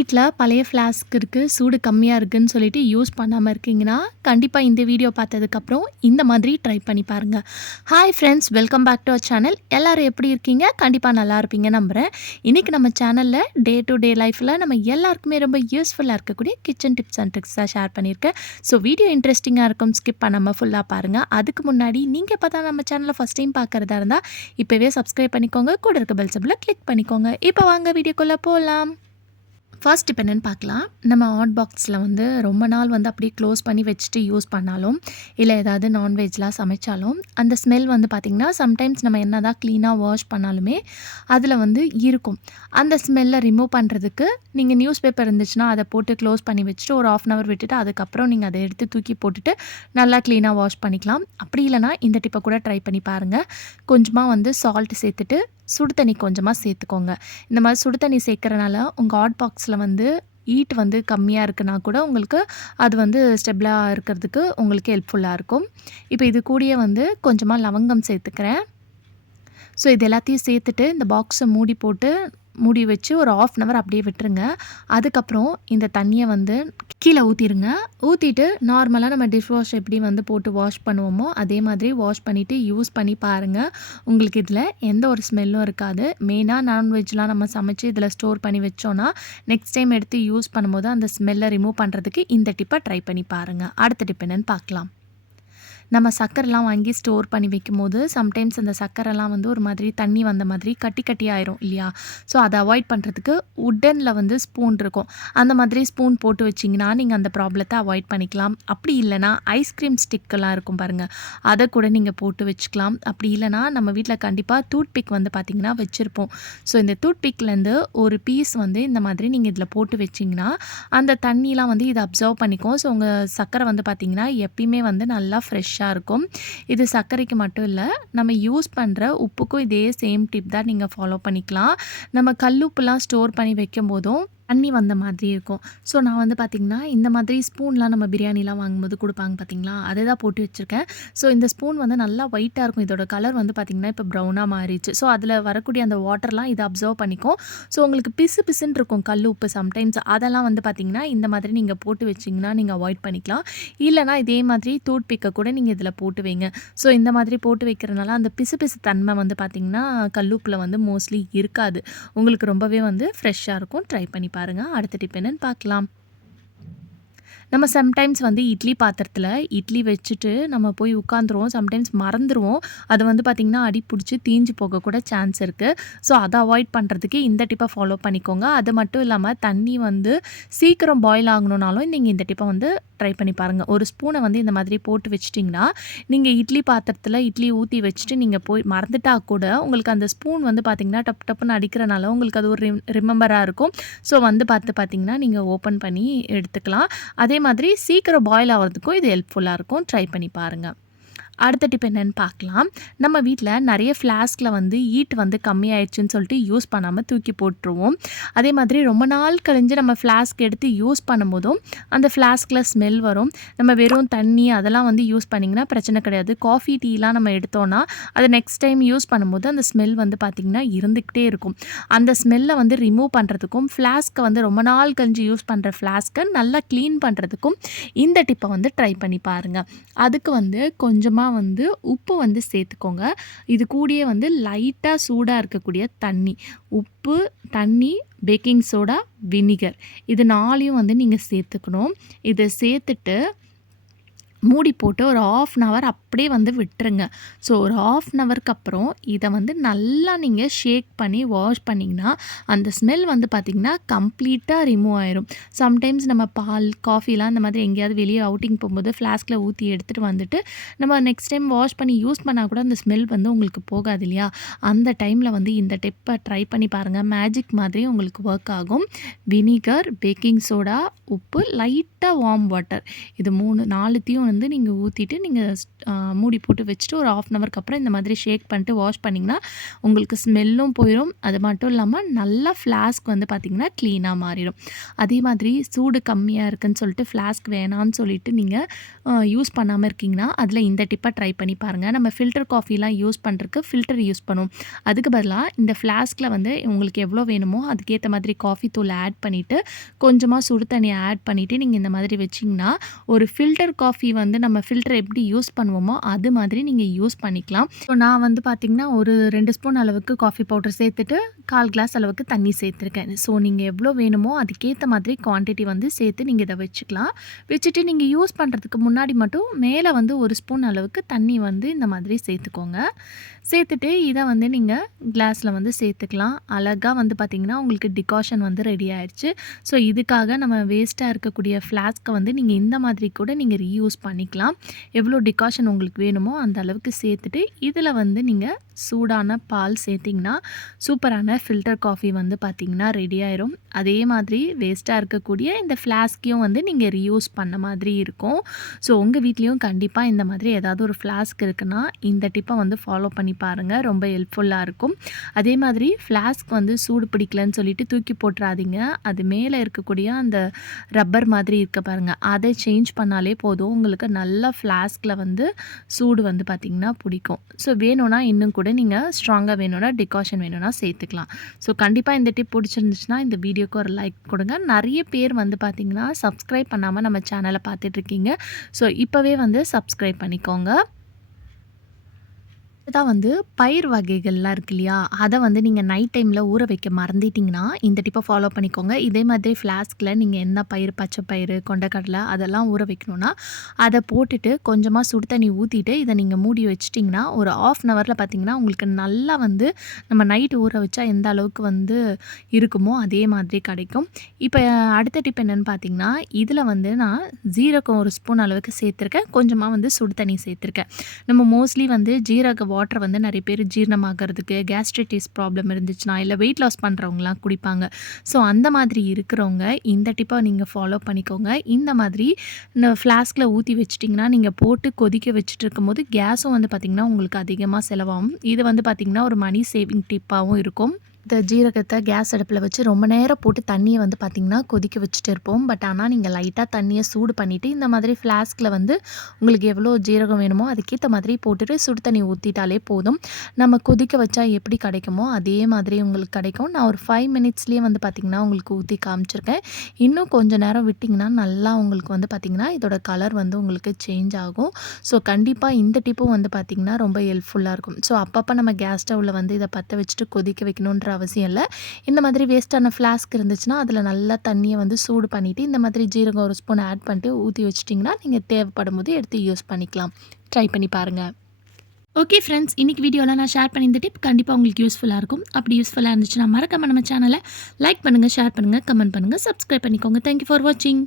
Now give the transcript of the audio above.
வீட்ல பழைய ஃப்ளாஸ்க் இருக்கு, சூடு கம்மியா இருக்குன்னு சொல்லிட்டு யூஸ் பண்ணாம இருக்கீங்கன்னா, கண்டிப்பா இந்த வீடியோ பார்த்ததுக்கப்புறம் இந்த மாதிரி ட்ரை பண்ணி பாருங்க. Hi friends, welcome back to our channel. எல்லாரும் எப்படி இருக்கீங்க? கண்டிப்பா நல்லா இருப்பீங்கன்னு நம்புறேன். இன்னைக்கு நம்ம சேனல்ல டே டு டே லைஃப்ல நம்ம எல்லாருக்குமே ரொம்ப யூஸ்ஃபுல்லா இருக்கக்கூடிய கிச்சன் டிப்ஸ் அண்ட் ட்ரிக்ஸ் தான் ஷேர் பண்ணியிருக்கேன். ஸோ வீடியோ இன்ட்ரெஸ்டிங்கா இருக்கும். ஸ்கிப் பண்ணாம ஃபுல்லா பாருங்க. அதுக்கு முன்னாடி நீங்க இப்ப தான் நம்ம சேனல ஃபர்ஸ்ட் டைம் பார்க்கறதா இருந்தா, இப்பவே சப்ஸ்கிரைப் பண்ணிக்கோங்க. கூட இருக்க பெல் சிம்பல கிளிக் பண்ணிக்கோங்க. இப்போ வாங்க வீடியோக்குள்ள போலாம். ஃபர்ஸ்ட் இப்போ என்னென்னு பார்க்கலாம். நம்ம ஹாட் பாக்ஸில் வந்து ரொம்ப நாள் வந்து அப்படியே க்ளோஸ் பண்ணி வச்சுட்டு யூஸ் பண்ணாலும், இல்லை ஏதாவது நான்வெஜ்லாம் சமைச்சாலும், அந்த ஸ்மெல் வந்து பார்த்திங்கன்னா சம்டைம்ஸ் நம்ம என்ன தான் க்ளீனாக வாஷ் பண்ணாலுமே அதில் வந்து இருக்கும். அந்த ஸ்மெல்லை ரிமூவ் பண்ணுறதுக்கு நீங்கள் நியூஸ் பேப்பர் இருந்துச்சுன்னா அதை போட்டு க்ளோஸ் பண்ணி வச்சுட்டு ஒரு 1/2 hour விட்டுட்டு அதுக்கப்புறம் நீங்கள் அதை எடுத்து தூக்கி போட்டுட்டு நல்லா க்ளீனாக வாஷ் பண்ணிக்கலாம். அப்படி இல்லைனா இந்த டிப்பை கூட ட்ரை பண்ணி பாருங்கள். கொஞ்சமாக வந்து சால்ட் சேர்த்துட்டு சுடு தண்ணி கொஞ்சமாக சேர்த்துக்கோங்க. இந்த மாதிரி சுடு தண்ணி சேர்க்குறனால உங்கள் ஹாட் பாக்ஸில் வந்து ஹீட் வந்து கம்மியாக இருக்குன்னா கூட உங்களுக்கு அது வந்து ஸ்டெபிளாக இருக்கிறதுக்கு உங்களுக்கு ஹெல்ப்ஃபுல்லாக இருக்கும். இப்போ இது கூடயே வந்து கொஞ்சமாக லவங்கம் சேர்த்துக்கிறேன். ஸோ இது எல்லாத்தையும் சேர்த்துட்டு இந்த பாக்ஸை மூடி வச்சு ஒரு 1/2 hour அப்படியே விட்டுருங்க. அதுக்கப்புறம் இந்த தண்ணியை வந்து கீழே ஊற்றிடுங்க. ஊற்றிட்டு நார்மலாக நம்ம டிஷ் வாஷ் எப்படி வந்து போட்டு வாஷ் பண்ணுவோமோ அதே மாதிரி வாஷ் பண்ணிவிட்டு யூஸ் பண்ணி பாருங்கள். உங்களுக்கு இதில் எந்த ஒரு ஸ்மெல்லும் இருக்காது. மெயினாக நான்வெஜ்லாம் நம்ம சமைச்சு இதில் ஸ்டோர் பண்ணி வச்சோன்னா நெக்ஸ்ட் டைம் எடுத்து யூஸ் பண்ணும்போது அந்த ஸ்மெல்லை ரிமூவ் பண்ணுறதுக்கு இந்த டிப்பை ட்ரை பண்ணி பாருங்கள். அடுத்த டிப் என்னென்னு பார்க்கலாம். நம்ம சர்க்கரைலாம் வாங்கி ஸ்டோர் பண்ணி வைக்கும்போது சம்டைம்ஸ் அந்த சர்க்கரைலாம் வந்து ஒரு மாதிரி தண்ணி வந்த மாதிரி கட்டி ஆயிரும் இல்லையா? ஸோ அதை அவாய்ட் பண்ணுறதுக்கு உட்டனில் வந்து ஸ்பூன் இருக்கும். அந்த மாதிரி ஸ்பூன் போட்டு வச்சிங்கன்னா நீங்கள் அந்த ப்ராப்ளத்தை அவாய்ட் பண்ணிக்கலாம். அப்படி இல்லைனா ஐஸ்கிரீம் ஸ்டிக்கெல்லாம் இருக்கும் பாருங்கள், அதை கூட நீங்கள் போட்டு வச்சுக்கலாம். அப்படி இல்லைனா நம்ம வீட்டில் கண்டிப்பாக டூத் பிக் வந்து பார்த்திங்கன்னா வச்சுருப்போம். ஸோ இந்த டூத் பிக்லேருந்து ஒரு பீஸ் வந்து இந்த மாதிரி நீங்கள் இதில் போட்டு வச்சிங்கன்னா அந்த தண்ணிலாம் வந்து இதை அப்சர்வ் பண்ணிக்கும். ஸோ உங்கள் சர்க்கரை வந்து பார்த்திங்கன்னா எப்பயுமே வந்து நல்லா ஃப்ரெஷ்ஷாக இருக்கும். இது சர்க்கரைக்கு மட்டும் இல்லை, நம்ம யூஸ் பண்ணுற உப்புக்கும் இதே சேம் டிப் தான் நீங்கள் ஃபாலோ பண்ணிக்கலாம். நம்ம கல்லுப்புலாம் ஸ்டோர் பண்ணி வைக்கும் போதும் தண்ணி வந்த மாதிரி இருக்கும். ஸோ நான் வந்து பார்த்திங்கன்னா இந்த மாதிரி ஸ்பூன்லாம் நம்ம பிரியாணிலாம் வாங்கும்போது கொடுப்பாங்க பார்த்திங்களா, அதை தான் போட்டு வச்சுருக்கேன். ஸோ இந்த ஸ்பூன் வந்து நல்லா ஒயிட்டாக இருக்கும். இதோட கலர் வந்து பார்த்திங்கன்னா இப்போ ப்ரௌனாக மாறிடுச்சு. ஸோ அதில் வரக்கூடிய அந்த வாட்டர்லாம் இதை அப்சர்வ் பண்ணிக்கும். ஸோ உங்களுக்கு பிசுன்னு இருக்கும் கல் உப்பு சம்டைம்ஸ். அதெல்லாம் வந்து பார்த்திங்கன்னா இந்த மாதிரி நீங்கள் போட்டு வச்சிங்கன்னா நீங்கள் அவாய்ட் பண்ணிக்கலாம். இல்லைனா இதே மாதிரி டூத் பிக்கை கூட நீங்கள் இதில் போட்டு வைங்க. ஸோ இந்த மாதிரி போட்டு வைக்கிறதுனால அந்த பிசு தன்மை வந்து பார்த்திங்கன்னா கல்லுப்பில் வந்து மோஸ்ட்லி இருக்காது. உங்களுக்கு ரொம்பவே வந்து ஃப்ரெஷ்ஷாக இருக்கும். ட்ரை பண்ணி பாருங்க. அடுத்த டிப் என்னன்னு பார்க்கலாம். நம்ம சம்டைம்ஸ் வந்து இட்லி பாத்திரத்தில் இட்லி வச்சுட்டு நம்ம போய் உட்காந்துருவோம். சம்டைம்ஸ் மறந்துடுவோம். அது வந்து பார்த்திங்கன்னா அடி பிடிச்சி தீஞ்சு போக கூட சான்ஸ் இருக்குது. ஸோ அதை அவாய்ட் பண்ணுறதுக்கு இந்த டிப்பை ஃபாலோ பண்ணிக்கோங்க. அது மட்டும் இல்லாமல் தண்ணி வந்து சீக்கிரம் பாயில் ஆகணுன்னாலும் நீங்கள் இந்த டிப்பை வந்து ட்ரை பண்ணி பாருங்கள். ஒரு ஸ்பூனை வந்து இந்த மாதிரி போட்டு வச்சிட்டிங்கன்னா நீங்கள் இட்லி பாத்திரத்தில் இட்லி ஊற்றி வச்சுட்டு நீங்கள் போய் மறந்துட்டா கூட உங்களுக்கு அந்த ஸ்பூன் வந்து பார்த்திங்கன்னா டப்புன்னு அடிக்கிறனால உங்களுக்கு அது ஒரு ரிமெம்பராக இருக்கும். ஸோ வந்து பார்த்திங்கன்னா நீங்கள் ஓப்பன் பண்ணி எடுத்துக்கலாம். அதே மாதிரி சீக்கிரம் பாயில் ஆகிறதுக்கும் இது ஹெல்ப்ஃபுல்லாக இருக்கும். ட்ரை பண்ணி பாருங்கள். அடுத்த டிப் என்னென்னு பார்க்கலாம். நம்ம வீட்டில் நிறைய ஃப்ளாஸ்கில் வந்து ஹீட் வந்து கம்மியாயிடுச்சுன்னு சொல்லிட்டு யூஸ் பண்ணாமல் தூக்கி போட்டுருவோம். அதே மாதிரி ரொம்ப நாள் கழிஞ்சு நம்ம ஃப்ளாஸ்க் எடுத்து யூஸ் பண்ணும்போதும் அந்த ஃப்ளாஸ்கில் ஸ்மெல் வரும். நம்ம வெறும் தண்ணி அதெல்லாம் வந்து யூஸ் பண்ணிங்கன்னா பிரச்சனை கிடையாது. காஃபி டீலாம் நம்ம எடுத்தோன்னா அதை நெக்ஸ்ட் டைம் யூஸ் பண்ணும்போது அந்த ஸ்மெல் வந்து பார்த்திங்கன்னா இருந்துக்கிட்டே இருக்கும். அந்த ஸ்மெல்லை வந்து ரிமூவ் பண்ணுறதுக்கும் ஃப்ளாஸ்க்கை வந்து ரொம்ப நாள் கழிஞ்சு யூஸ் பண்ணுற ஃப்ளாஸ்க்கை நல்லா க்ளீன் பண்ணுறதுக்கும் இந்த டிப்பை வந்து ட்ரை பண்ணி பாருங்கள். அதுக்கு வந்து கொஞ்சமாக வந்து உப்பு வந்து சேர்த்துக்கோங்க. இது கூடயே வந்து லைட்டாக சூடாக இருக்கக்கூடிய தண்ணி, உப்பு, தண்ணி, பேக்கிங் சோடா, வினிகர் இது 4யும் வந்து நீங்கள் சேர்த்துக்கணும். இதை சேர்த்துட்டு மூடி போட்டு ஒரு 1/2 hour அப்படியே வந்து விட்டுருங்க. ஸோ ஒரு 1/2 hourக்கு அப்புறம் இதை வந்து நல்லா நீங்கள் ஷேக் பண்ணி வாஷ் பண்ணிங்கன்னா அந்த ஸ்மெல் வந்து பார்த்திங்கன்னா கம்ப்ளீட்டாக ரிமூவ் ஆயிரும். சம்டைம்ஸ் நம்ம பால், காஃபிலாம் இந்த மாதிரி எங்கேயாவது வெளியே அவுட்டிங் போகும்போது ஃப்ளாஸ்கில் ஊற்றி எடுத்துகிட்டு வந்துட்டு நம்ம நெக்ஸ்ட் டைம் வாஷ் பண்ணி யூஸ் பண்ணால் கூட அந்த ஸ்மெல் வந்து உங்களுக்கு போகாது இல்லையா? அந்த டைமில் வந்து இந்த டிப்பை ட்ரை பண்ணி பாருங்கள். மேஜிக் மாதிரி உங்களுக்கு ஒர்க் ஆகும். வினிகர், பேக்கிங் சோடா, உப்பு, லைட்டாக வார்ம் வாட்டர் இது 4த்தையும் வந்து நீங்கள் ஊற்றிட்டு நீங்கள் மூடி போட்டு வச்சுட்டு ஒரு 1/2 அன் ஹவருக்கு அப்புறம் இந்த மாதிரி ஷேக் பண்ணிட்டு வாஷ் பண்ணிங்கன்னா உங்களுக்கு ஸ்மெல்லும் போயிடும். அது மட்டும் இல்லாமல் நல்லா ஃப்ளாஸ்க் வந்து பார்த்திங்கன்னா க்ளீனாக மாறிடும். அதே மாதிரி சூடு கம்மியாக இருக்குதுன்னு சொல்லிட்டு ஃப்ளாஸ்க் வேணான்னு சொல்லிட்டு நீங்கள் யூஸ் பண்ணாமல் இருக்கீங்கன்னா அதில் இந்த டிப்பை ட்ரை பண்ணி பாருங்கள். நம்ம ஃபில்டர் காஃபிலாம் யூஸ் பண்ணுறதுக்கு ஃபில்டர் யூஸ் பண்ணுவோம். அதுக்கு பதிலாக இந்த ஃப்ளாஸ்கில் வந்து உங்களுக்கு எவ்வளோ வேணுமோ அதுக்கேற்ற மாதிரி காஃபி தூள் ஆட் பண்ணிவிட்டு கொஞ்சமாக சுடு தண்ணி ஆட் பண்ணிவிட்டு நீங்கள் இந்த மாதிரி வச்சிங்கன்னா ஒரு ஃபில்டர் காஃபி வந்து நம்ம ஃபில்டர் எப்படி யூஸ் பண்ணுவோமோ அது மாதிரி நீங்கள் யூஸ் பண்ணிக்கலாம். ஸோ நான் வந்து பார்த்திங்கன்னா ஒரு 2 ஸ்பூன் அளவுக்கு காஃபி பவுடர் சேர்த்துட்டு 1/4 கிளாஸ் அளவுக்கு தண்ணி சேர்த்துருக்கேன். ஸோ நீங்கள் எவ்வளோ வேணுமோ அதுக்கேற்ற மாதிரி குவான்டிட்டி வந்து சேர்த்து நீங்கள் இதை வச்சுக்கலாம். வச்சுட்டு நீங்கள் யூஸ் பண்ணுறதுக்கு முன்னாடி மட்டும் மேலே வந்து 1 ஸ்பூன் அளவுக்கு தண்ணி வந்து இந்த மாதிரி சேர்த்துக்கோங்க. சேர்த்துட்டு இதை வந்து நீங்கள் கிளாஸில் வந்து சேர்த்துக்கலாம். அழகாக வந்து பார்த்திங்கன்னா உங்களுக்கு டிகாஷன் வந்து ரெடி ஆயிடுச்சு. ஸோ இதுக்காக நம்ம வேஸ்ட்டாக இருக்கக்கூடிய ஃப்ளாஸ்க்கை வந்து நீங்கள் இந்த மாதிரி கூட நீங்கள் ரீயூஸ் பண்ணிக்கலாம். எவ்வளோ டிகாஷன் உங்களுக்கு வேணுமோ அந்த அளவுக்கு சேர்த்துட்டு இதில் வந்து நீங்கள் சூடான பால் சேர்த்திங்கன்னா சூப்பரான ஃபில்டர் காஃபி வந்து பார்த்திங்கன்னா ரெடி ஆயிரும். அதே மாதிரி வேஸ்ட்டாக இருக்கக்கூடிய இந்த ஃப்ளாஸ்க்கையும் வந்து நீங்கள் ரீயூஸ் பண்ண மாதிரி இருக்கும். ஸோ உங்கள் வீட்லேயும் கண்டிப்பாக இந்த மாதிரி ஏதாவது ஒரு ஃப்ளாஸ்க் இருக்குன்னா இந்த டிப்பை வந்து ஃபாலோ பண்ணி பாருங்கள். ரொம்ப ஹெல்ப்ஃபுல்லாக இருக்கும். அதே மாதிரி ஃப்ளாஸ்க் வந்து சூடு பிடிக்கலன்னு சொல்லிட்டு தூக்கி போட்டுறாதீங்க. அது மேலே இருக்கக்கூடிய அந்த ரப்பர் மாதிரி இருக்க பாருங்கள், அதை சேஞ்ச் பண்ணாலே போதும். உங்களுக்கு நல்லா ஃப்ளாஸ்கில் வந்து சூடு வந்து பார்த்திங்கன்னா பிடிக்கும். ஸோ வேணும்னா இன்னும் கூட நீங்கள் ஸ்ட்ராங்காக வேணும்னா டிகாஷன் வேணும்னா சேர்த்துக்கலாம். ஸோ கண்டிப்பாக இந்த டிப் பிடிச்சிருந்துச்சுன்னா இந்த வீடியோக்கு ஒரு லைக் கொடுங்க. நிறைய பேர் வந்து பார்த்திங்கன்னா சப்ஸ்கிரைப் பண்ணாமல் நம்ம சேனலை பார்த்துட்ருக்கீங்க. ஸோ இப்போவே வந்து சப்ஸ்கிரைப் பண்ணிக்கோங்க. தான் வந்து பயிர் வகைகள்லாம் இருக்கு இல்லையா, அதை வந்து நீங்கள் நைட் டைமில் ஊற வைக்க மறந்துட்டிங்கன்னா இந்த டிப்பை ஃபாலோ பண்ணிக்கோங்க. இதே மாதிரி ஃப்ளாஸ்கில் நீங்கள் என்ன பயிர், பச்சை பயிறு, கொண்டைக்கடலை அதெல்லாம் ஊற வைக்கணுன்னா அதை போட்டுட்டு கொஞ்சமாக சுடு தண்ணி ஊற்றிட்டு இதை நீங்கள் மூடி வச்சிட்டிங்கன்னா ஒரு 1/2 அன் ஹவரில் பார்த்திங்கன்னா உங்களுக்கு நல்லா வந்து நம்ம நைட்டு ஊற வச்சா எந்த அளவுக்கு வந்து இருக்குமோ அதே மாதிரி கிடைக்கும். இப்போ அடுத்த டிப் என்னென்னு பார்த்தீங்கன்னா இதில் வந்து நான் ஜீரகம் 1 ஸ்பூன் அளவுக்கு சேர்த்துருக்கேன். கொஞ்சமாக வந்து சுடு தண்ணி சேர்த்துருக்கேன். நம்ம மோஸ்ட்லி வந்து ஜீரக வாட்டர் வந்து நிறைய பேர் ஜீரணமாகிறதுக்கு கேஸ்ட்ரைட்டிஸ் ப்ராப்ளம் இருந்துச்சுன்னா இல்லை வெயிட் லாஸ் பண்ணுறவங்களாம் குடிப்பாங்க. ஸோ அந்த மாதிரி இருக்கிறவங்க இந்த டிப்பை நீங்கள் ஃபாலோ பண்ணிக்கோங்க. இந்த மாதிரி இந்த ஃப்ளாஸ்கில் ஊற்றி வச்சிட்டிங்கன்னா நீங்கள் போட்டு கொதிக்க வச்சுட்டு இருக்கும்போது கேஸும் வந்து பார்த்திங்கன்னா உங்களுக்கு அதிகமாக செலவாகும். இது வந்து பார்த்திங்கன்னா ஒரு மணி சேவிங் டிப்பாகவும் இருக்கும். இந்த ஜீரகத்தை கேஸ் அடுப்பில் வச்சு ரொம்ப நேரம் போட்டு தண்ணியை வந்து பார்த்திங்கன்னா கொதிக்க வச்சுட்டு இருப்போம். பட் ஆனால் நீங்கள் லைட்டாக தண்ணியை சூடு பண்ணிவிட்டு இந்த மாதிரி ஃப்ளாஸ்கில் வந்து உங்களுக்கு எவ்வளோ ஜீரகம் வேணுமோ அதுக்கேற்ற மாதிரி போட்டுட்டு சுடு தண்ணி ஊற்றிட்டாலே போதும். நம்ம கொதிக்க வச்சா எப்படி கிடைக்குமோ அதே மாதிரி உங்களுக்கு கிடைக்கும். நான் ஒரு 5 மினிட்ஸ்லேயே வந்து பார்த்திங்கன்னா உங்களுக்கு ஊற்றி காமிச்சிருக்கேன். இன்னும் கொஞ்சம் நேரம் விட்டிங்கன்னா நல்லா உங்களுக்கு வந்து பார்த்திங்கன்னா இதோட கலர் வந்து உங்களுக்கு சேஞ்ச் ஆகும். ஸோ கண்டிப்பாக இந்த டிப்பும் வந்து பார்த்திங்கன்னா ரொம்ப ஹெல்ப்ஃபுல்லாக இருக்கும். ஸோ அப்பப்போ நம்ம கேஸ் ஸ்டவ்வில் வந்து இதை பற்ற வச்சுட்டு கொதிக்க வைக்கணுன்ற அவசியம் இல்லை. இந்த மாதிரி வேஸ்ட்டான ஃப்ளாஸ்க் இருந்துச்சுன்னா அதில் நல்லா தண்ணியை வந்து சூடு பண்ணிவிட்டு இந்த மாதிரி ஜீரகம் 1 ஸ்பூன் ஆட் பண்ணிட்டு ஊற்றி வச்சிட்டிங்கன்னா நீங்கள் தேவைப்படும் போது எடுத்து யூஸ் பண்ணிக்கலாம். ட்ரை பண்ணி பாருங்கள். ஓகே ஃப்ரெண்ட்ஸ், இன்றைக்கி வீடியோவில் நான் ஷேர் பண்ணி இந்த டிப் கண்டிப்பாக உங்களுக்கு யூஸ்ஃபுல்லாக இருக்கும். அப்படி யூஸ்ஃபுல்லாக இருந்துச்சுன்னா மறக்காம நம்ம சேனலை லைக் பண்ணுங்கள், ஷேர் பண்ணுங்கள், கமெண்ட் பண்ணுங்கள், சப்ஸ்கிரைப் பண்ணிக்கோங்க. தேங்க்யூ ஃபார் வாட்சிங்.